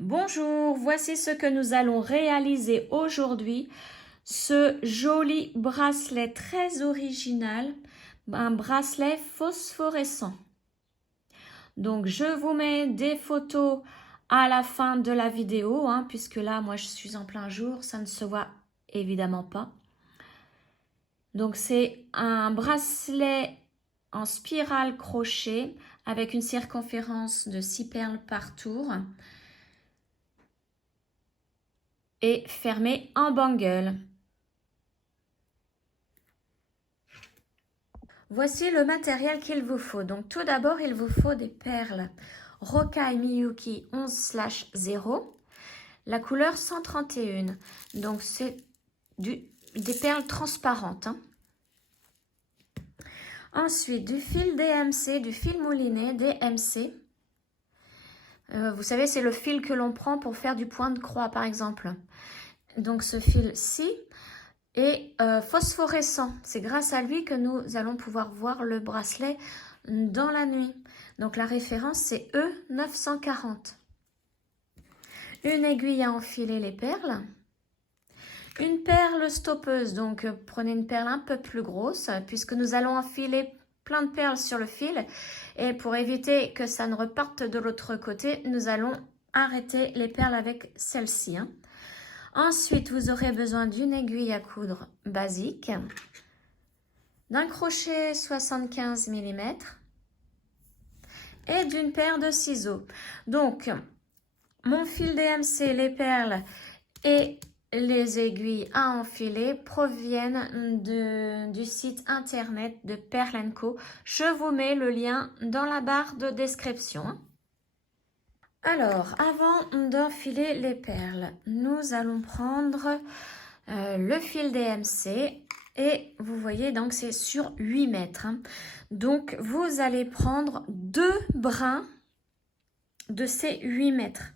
Bonjour, voici ce que nous allons réaliser aujourd'hui. Ce joli bracelet très original, un bracelet phosphorescent. Donc je vous mets des photos à la fin de la vidéo, puisque là moi je suis en plein jour, ça ne se voit évidemment pas. Donc c'est un bracelet en spirale crochet avec une circonférence de 6 perles par tour. Et fermé en bangle. Voici le matériel qu'il vous faut. Donc tout d'abord, il vous faut des perles Rokai Miyuki 11/0, la couleur 131. Donc c'est des perles transparentes. Ensuite, du fil DMC, du fil mouliné DMC. Vous savez, c'est le fil que l'on prend pour faire du point de croix, par exemple. Donc ce fil-ci est phosphorescent. C'est grâce à lui que nous allons pouvoir voir le bracelet dans la nuit. Donc la référence c'est E940. Une aiguille à enfiler les perles. Une perle stoppeuse, donc prenez une perle un peu plus grosse puisque nous allons enfiler plein de perles sur le fil. Et pour éviter que ça ne reparte de l'autre côté, nous allons arrêter les perles avec celle-ci. Ensuite, vous aurez besoin d'une aiguille à coudre basique, d'un crochet 75 mm et d'une paire de ciseaux. Donc, mon fil DMC, les perles et les aiguilles à enfiler proviennent du site internet de Perle & Co. Je vous mets le lien dans la barre de description. Alors, avant d'enfiler les perles, nous allons prendre le fil DMC et vous voyez, donc c'est sur 8 mètres. Donc, vous allez prendre 2 brins de ces 8 mètres.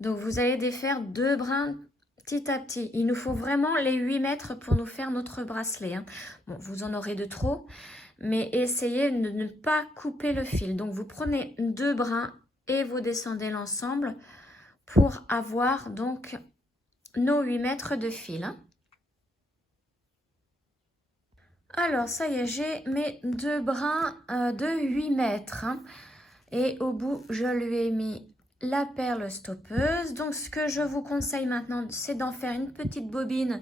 Donc, vous allez défaire 2 brins petit à petit. Il nous faut vraiment les 8 mètres pour nous faire notre bracelet. Bon, vous en aurez de trop, mais essayez de ne pas couper le fil. Donc, vous prenez 2 brins et vous descendez l'ensemble pour avoir donc nos 8 mètres de fil. Alors, ça y est, j'ai mes 2 brins de 8 mètres. Et au bout, je lui ai mis la perle stoppeuse. Donc, ce que je vous conseille maintenant, c'est d'en faire une petite bobine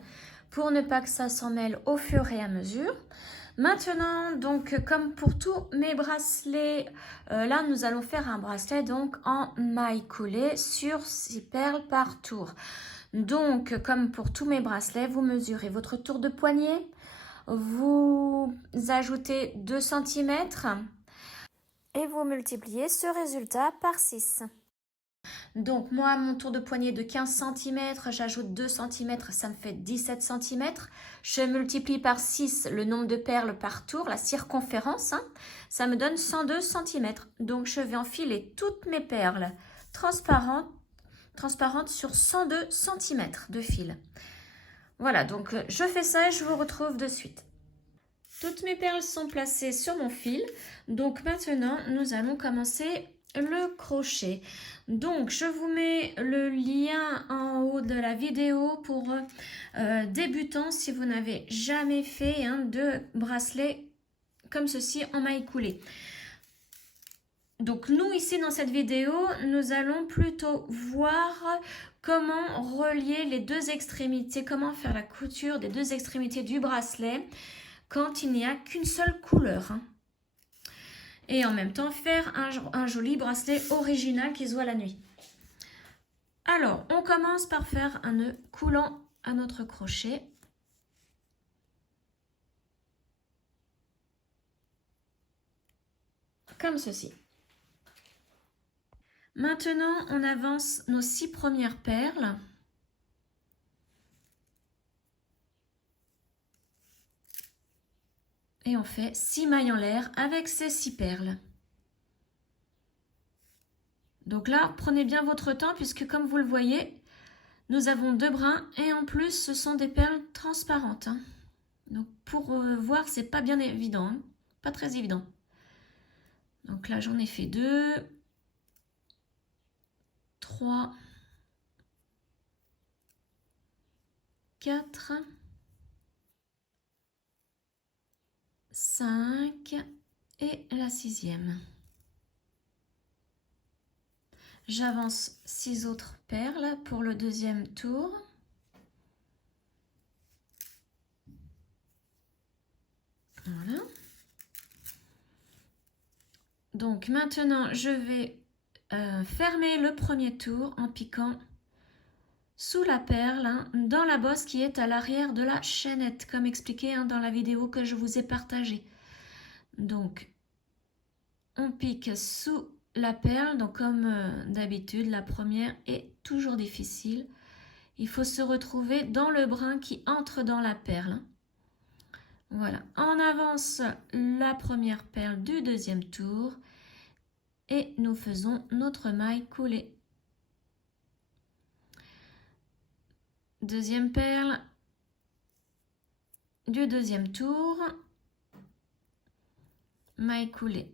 pour ne pas que ça s'en mêle au fur et à mesure. Maintenant, donc, comme pour tous mes bracelets, là, nous allons faire un bracelet donc en maille coulée sur 6 perles par tour. Donc, comme pour tous mes bracelets, vous mesurez votre tour de poignet, vous ajoutez 2 cm et vous multipliez ce résultat par 6. Donc moi, mon tour de poignet de 15 cm, j'ajoute 2 cm, ça me fait 17 cm. Je multiplie par 6 le nombre de perles par tour, la circonférence, ça me donne 102 cm. Donc je vais enfiler toutes mes perles transparentes sur 102 cm de fil. Voilà, donc je fais ça et je vous retrouve de suite. Toutes mes perles sont placées sur mon fil. Donc maintenant, nous allons commencer le crochet. Donc, je vous mets le lien en haut de la vidéo pour débutants si vous n'avez jamais fait de bracelet comme ceci en maille coulée. Donc, nous, ici, dans cette vidéo, nous allons plutôt voir comment relier les deux extrémités, comment faire la couture des deux extrémités du bracelet quand il n'y a qu'une seule couleur. Et en même temps, faire un joli bracelet original qui se voit la nuit. Alors, on commence par faire un nœud coulant à notre crochet. Comme ceci. Maintenant, on avance nos 6 premières perles. Et on fait 6 mailles en l'air avec ces 6 perles. Donc là, prenez bien votre temps puisque comme vous le voyez, nous avons 2 brins et en plus, ce sont des perles transparentes. Donc pour voir, c'est pas bien évident, pas très évident. Donc là, j'en ai fait 2, 3, 4, 5 et la 6e. J'avance 6 autres perles pour le deuxième tour. Voilà. Donc maintenant, je vais fermer le premier tour en piquant sous la perle, hein, dans la bosse qui est à l'arrière de la chaînette, comme expliqué hein, dans la vidéo que je vous ai partagée. Donc, on pique sous la perle, donc comme d'habitude, la première est toujours difficile. Il faut se retrouver dans le brin qui entre dans la perle. Voilà, on avance la première perle du deuxième tour et nous faisons notre maille coulée. Deuxième perle du deuxième tour, maille coulée.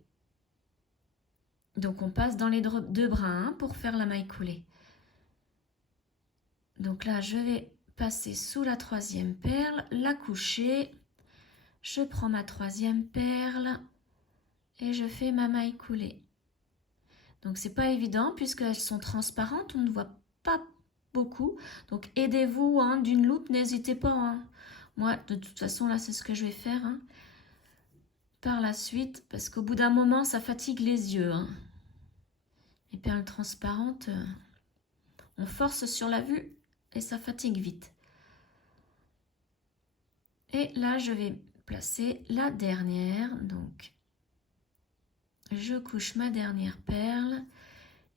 Donc on passe dans les deux brins hein, pour faire la maille coulée. Donc là je vais passer sous la troisième perle, la coucher. Je prends ma troisième perle et je fais ma maille coulée. Donc c'est pas évident puisqu'elles sont transparentes, on ne voit pas beaucoup. Donc aidez-vous hein, d'une loupe, n'hésitez pas. Hein. Moi de toute façon là c'est ce que je vais faire hein, par la suite parce qu'au bout d'un moment ça fatigue les yeux. Hein. Les perles transparentes, on force sur la vue et ça fatigue vite. Et là je vais placer la dernière, donc je couche ma dernière perle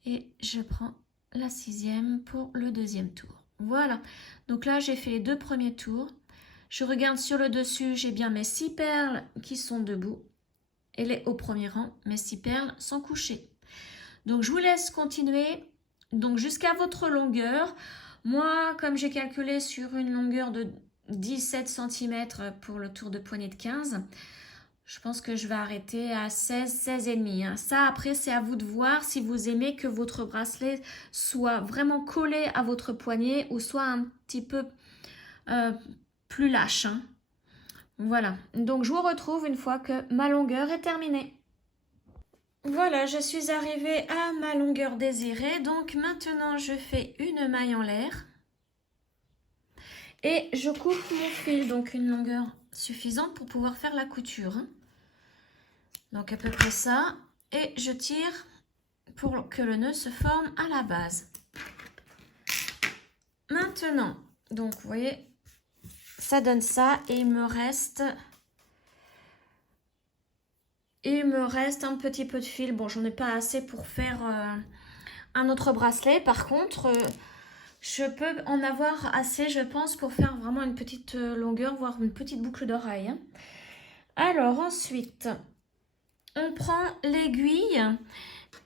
et je prends la 6e pour le deuxième tour. Voilà, donc là j'ai fait les 2 premiers tours. Je regarde sur le dessus, j'ai bien mes 6 perles qui sont debout. Et au premier rang, mes 6 perles sont couchées. Donc je vous laisse continuer donc jusqu'à votre longueur. Moi, comme j'ai calculé sur une longueur de 17 cm pour le tour de poignée de 15, je pense que je vais arrêter à 16, 16,5. Hein. Ça, après, c'est à vous de voir si vous aimez que votre bracelet soit vraiment collé à votre poignet ou soit un petit peu plus lâche. Hein. Voilà. Donc, je vous retrouve une fois que ma longueur est terminée. Voilà, je suis arrivée à ma longueur désirée. Donc, maintenant, je fais une maille en l'air. Et je coupe mon fil, donc une longueur suffisante pour pouvoir faire la couture. Donc à peu près ça. Et je tire pour que le nœud se forme à la base. Maintenant, donc vous voyez, ça donne ça et il me reste un petit peu de fil. Bon, j'en ai pas assez pour faire un autre bracelet. Par contre, je peux en avoir assez, je pense, pour faire vraiment une petite longueur, voire une petite boucle d'oreille. Hein. Alors ensuite, on prend l'aiguille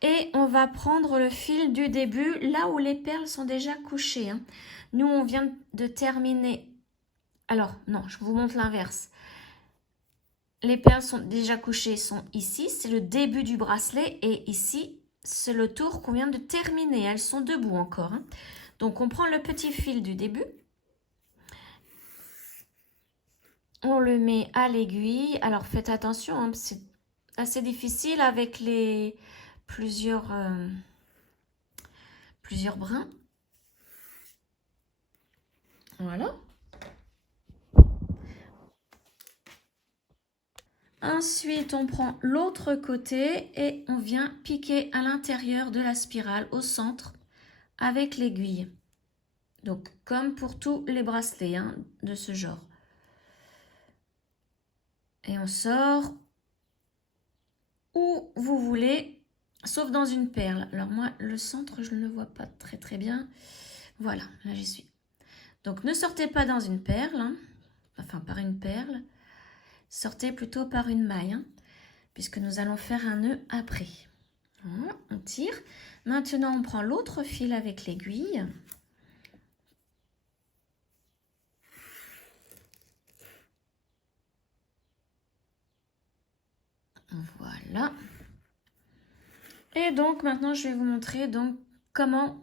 et on va prendre le fil du début, là où les perles sont déjà couchées. Hein. Nous, on vient de terminer. Alors, non, je vous montre l'inverse. Les perles sont déjà couchées, sont ici. C'est le début du bracelet. Et ici, c'est le tour qu'on vient de terminer. Elles sont debout encore. Hein. Donc, on prend le petit fil du début. On le met à l'aiguille. Alors, faites attention, hein, c'est assez difficile avec les plusieurs brins. Voilà. Ensuite, on prend l'autre côté et on vient piquer à l'intérieur de la spirale, au centre, avec l'aiguille. Donc, comme pour tous les bracelets hein, de ce genre. Et on sort où vous voulez, sauf dans une perle. Alors moi, le centre, je ne le vois pas très très bien. Voilà, là j'y suis. Donc, ne sortez pas dans une perle, hein, enfin par une perle. Sortez plutôt par une maille, hein, puisque nous allons faire un nœud après. Voilà, on tire. Maintenant, on prend l'autre fil avec l'aiguille. Voilà. Et donc, maintenant, je vais vous montrer donc comment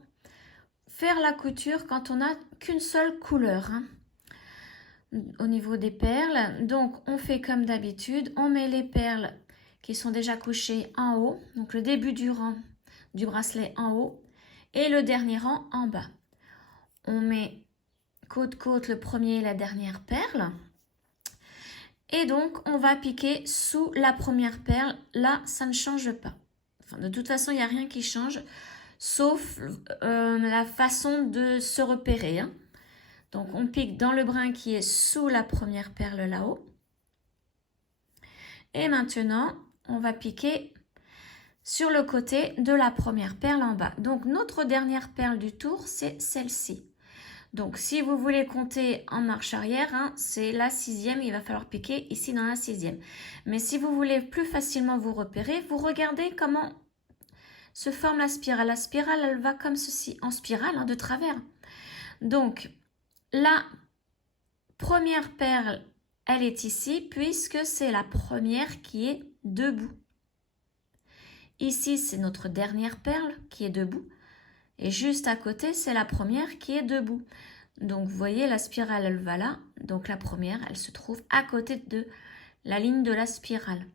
faire la couture quand on n'a qu'une seule couleur, hein, au niveau des perles. Donc on fait comme d'habitude, on met les perles qui sont déjà couchées en haut, donc le début du rang du bracelet en haut et le dernier rang en bas. On met côte-côte le premier et la dernière perle. Et donc, on va piquer sous la première perle. Là, ça ne change pas. Enfin, de toute façon, il n'y a rien qui change, sauf la façon de se repérer, hein. Donc, on pique dans le brin qui est sous la première perle là-haut. Et maintenant, on va piquer sur le côté de la première perle en bas. Donc, notre dernière perle du tour, c'est celle-ci. Donc, si vous voulez compter en marche arrière, hein, c'est la 6e, il va falloir piquer ici dans la 6e. Mais si vous voulez plus facilement vous repérer, vous regardez comment se forme la spirale. La spirale, elle va comme ceci, en spirale, hein, de travers. Donc, la première perle, elle est ici, puisque c'est la première qui est debout. Ici, c'est notre dernière perle qui est debout. Et juste à côté, c'est la première qui est debout. Donc, vous voyez, la spirale, elle va là. Donc, la première, elle se trouve à côté de la ligne de la spirale.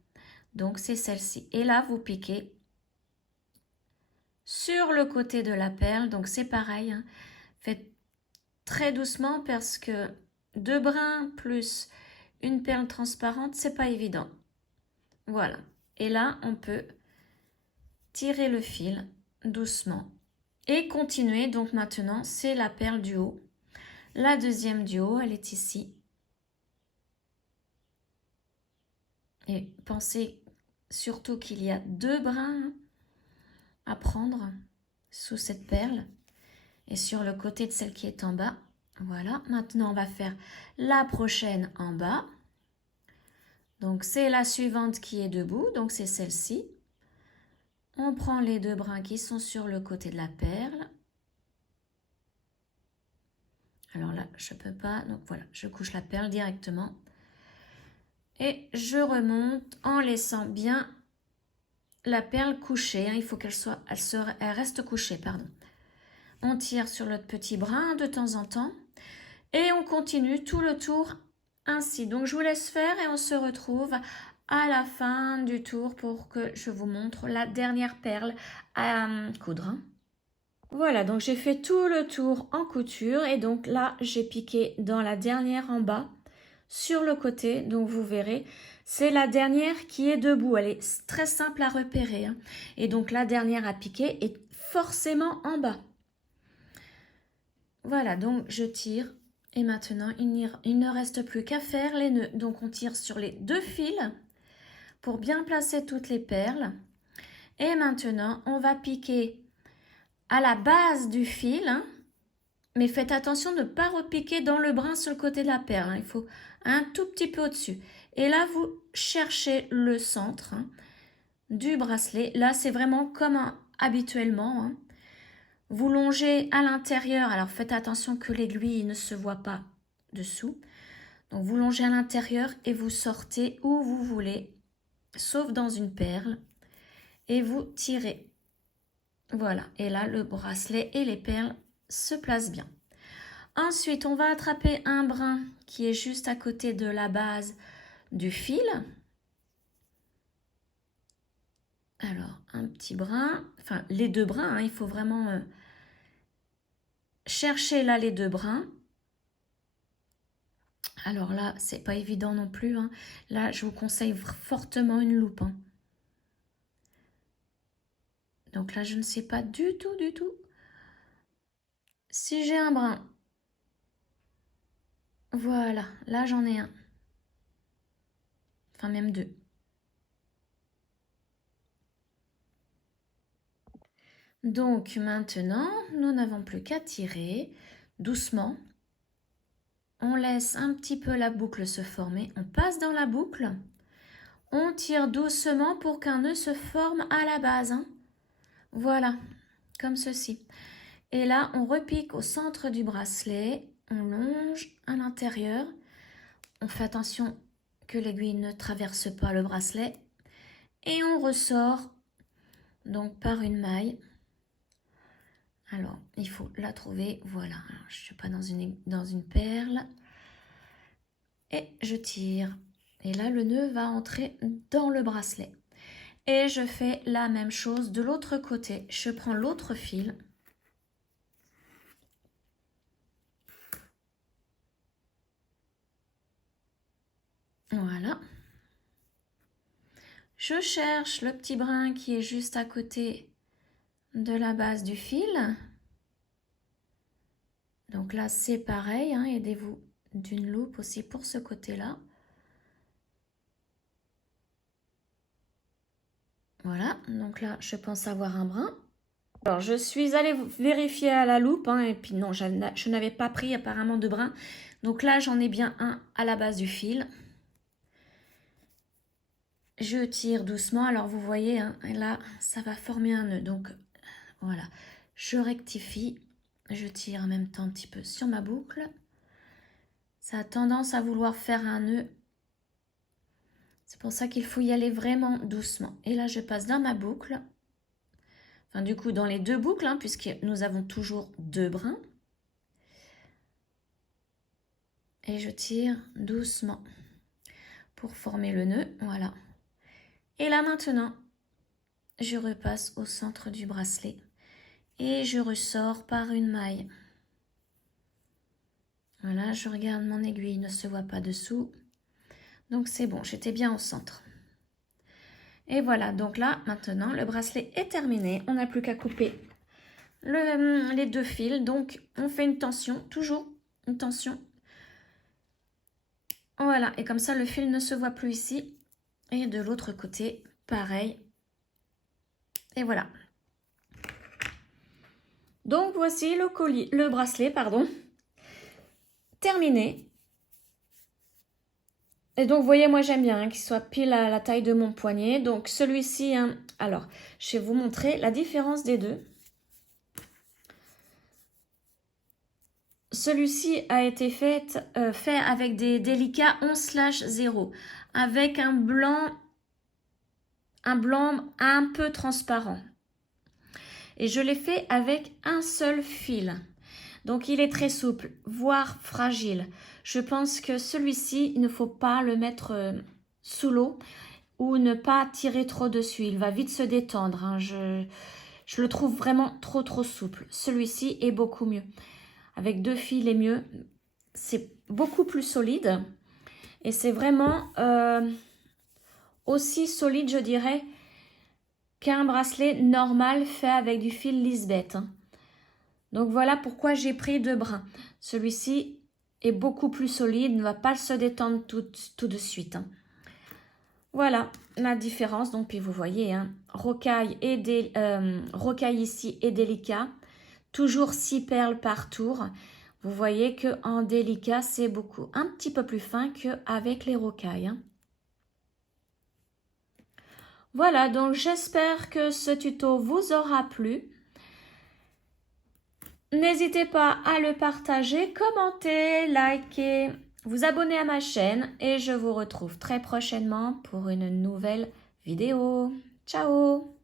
Donc, c'est celle-ci. Et là, vous piquez sur le côté de la perle. Donc, c'est pareil, hein. Faites très doucement parce que 2 brins plus une perle transparente, c'est pas évident. Voilà. Et là, on peut tirer le fil doucement. Et continuer, donc maintenant, c'est la perle du haut. La deuxième du haut, elle est ici. Et pensez surtout qu'il y a 2 brins à prendre sous cette perle. Et sur le côté de celle qui est en bas. Voilà, maintenant on va faire la prochaine en bas. Donc c'est la suivante qui est debout, donc c'est celle-ci. On prend les 2 brins qui sont sur le côté de la perle. Alors là, je ne peux pas, donc voilà, je couche la perle directement. Et je remonte en laissant bien la perle couchée, hein. Il faut elle reste couchée, pardon. On tire sur notre petit brin de temps en temps. Et on continue tout le tour ainsi. Donc je vous laisse faire et on se retrouve à la fin du tour pour que je vous montre la dernière perle à coudre. Voilà, donc j'ai fait tout le tour en couture et donc là j'ai piqué dans la dernière en bas sur le côté. Donc vous verrez, c'est la dernière qui est debout. Elle est très simple à repérer, hein. Et donc la dernière à piquer est forcément en bas. Voilà, donc je tire. Et maintenant, il ne reste plus qu'à faire les nœuds. Donc, on tire sur les 2 fils pour bien placer toutes les perles. Et maintenant, on va piquer à la base du fil, hein. Mais faites attention de ne pas repiquer dans le brin sur le côté de la perle, hein. Il faut un tout petit peu au-dessus. Et là, vous cherchez le centre, hein, du bracelet. Là, c'est vraiment comme habituellement, hein. Vous longez à l'intérieur, alors faites attention que l'aiguille ne se voit pas dessous. Donc vous longez à l'intérieur et vous sortez où vous voulez, sauf dans une perle, et vous tirez. Voilà, et là le bracelet et les perles se placent bien. Ensuite, on va attraper un brin qui est juste à côté de la base du fil. Alors, un petit brin, enfin les 2 brins, hein, il faut vraiment chercher là les 2 brins. Alors là, c'est pas évident non plus, hein. Là, je vous conseille fortement une loupe, hein. Donc là, je ne sais pas du tout. Si j'ai un brin, voilà, là j'en ai un. Enfin, même 2. Donc maintenant, nous n'avons plus qu'à tirer doucement. On laisse un petit peu la boucle se former. On passe dans la boucle. On tire doucement pour qu'un nœud se forme à la base, hein. Voilà, comme ceci. Et là, on repique au centre du bracelet. On longe à l'intérieur. On fait attention que l'aiguille ne traverse pas le bracelet. Et on ressort donc par une maille. Alors, il faut la trouver. Voilà, alors, je ne suis pas dans une perle. Et je tire. Et là, le nœud va entrer dans le bracelet. Et je fais la même chose de l'autre côté. Je prends l'autre fil. Voilà. Je cherche le petit brin qui est juste à côté de la base du fil. Donc là, c'est pareil, hein, aidez-vous d'une loupe aussi pour ce côté-là. Voilà, donc là, je pense avoir un brin. Alors, je suis allée vérifier à la loupe, hein, et puis non, je n'avais pas pris apparemment de brin. Donc là, j'en ai bien un à la base du fil. Je tire doucement, alors vous voyez, hein, là, ça va former un nœud. Donc, voilà, je rectifie. Je tire en même temps un petit peu sur ma boucle. Ça a tendance à vouloir faire un nœud. C'est pour ça qu'il faut y aller vraiment doucement. Et là, je passe dans ma boucle. Enfin, du coup, dans les deux boucles, hein, puisque nous avons toujours deux brins. Et je tire doucement pour former le nœud. Voilà. Et là, maintenant, je repasse au centre du bracelet. Et je ressors par une maille. Voilà, je regarde mon aiguille, ne se voit pas dessous. Donc c'est bon, j'étais bien au centre. Et voilà, donc là, maintenant, le bracelet est terminé. On n'a plus qu'à couper les deux fils. Donc, on fait une tension, toujours une tension. Voilà, et comme ça, le fil ne se voit plus ici. Et de l'autre côté, pareil. Et voilà. Donc, voici le bracelet, pardon, terminé. Et donc, vous voyez, moi, j'aime bien hein, qu'il soit pile à la taille de mon poignet. Donc, celui-ci, hein, alors, je vais vous montrer la différence des deux. Celui-ci a été fait avec des délicats 11/0, avec un blanc un peu transparent. Et je l'ai fait avec un seul fil. Donc, il est très souple, voire fragile. Je pense que celui-ci, il ne faut pas le mettre sous l'eau ou ne pas tirer trop dessus. Il va vite se détendre. Hein. Je le trouve vraiment trop souple. Celui-ci est beaucoup mieux. Avec deux fils est mieux. C'est beaucoup plus solide. Et c'est vraiment aussi solide, je dirais, qu'un bracelet normal fait avec du fil Lisbeth. Hein. Donc voilà pourquoi j'ai pris deux brins. Celui-ci est beaucoup plus solide, ne va pas se détendre tout de suite. Hein. Voilà la différence. Donc puis vous voyez, hein, rocaille ici et délicat. Toujours 6 perles par tour. Vous voyez que en délicat, c'est un petit peu plus fin qu'avec les rocailles. Hein. Voilà, donc j'espère que ce tuto vous aura plu. N'hésitez pas à le partager, commenter, liker, vous abonner à ma chaîne et je vous retrouve très prochainement pour une nouvelle vidéo. Ciao!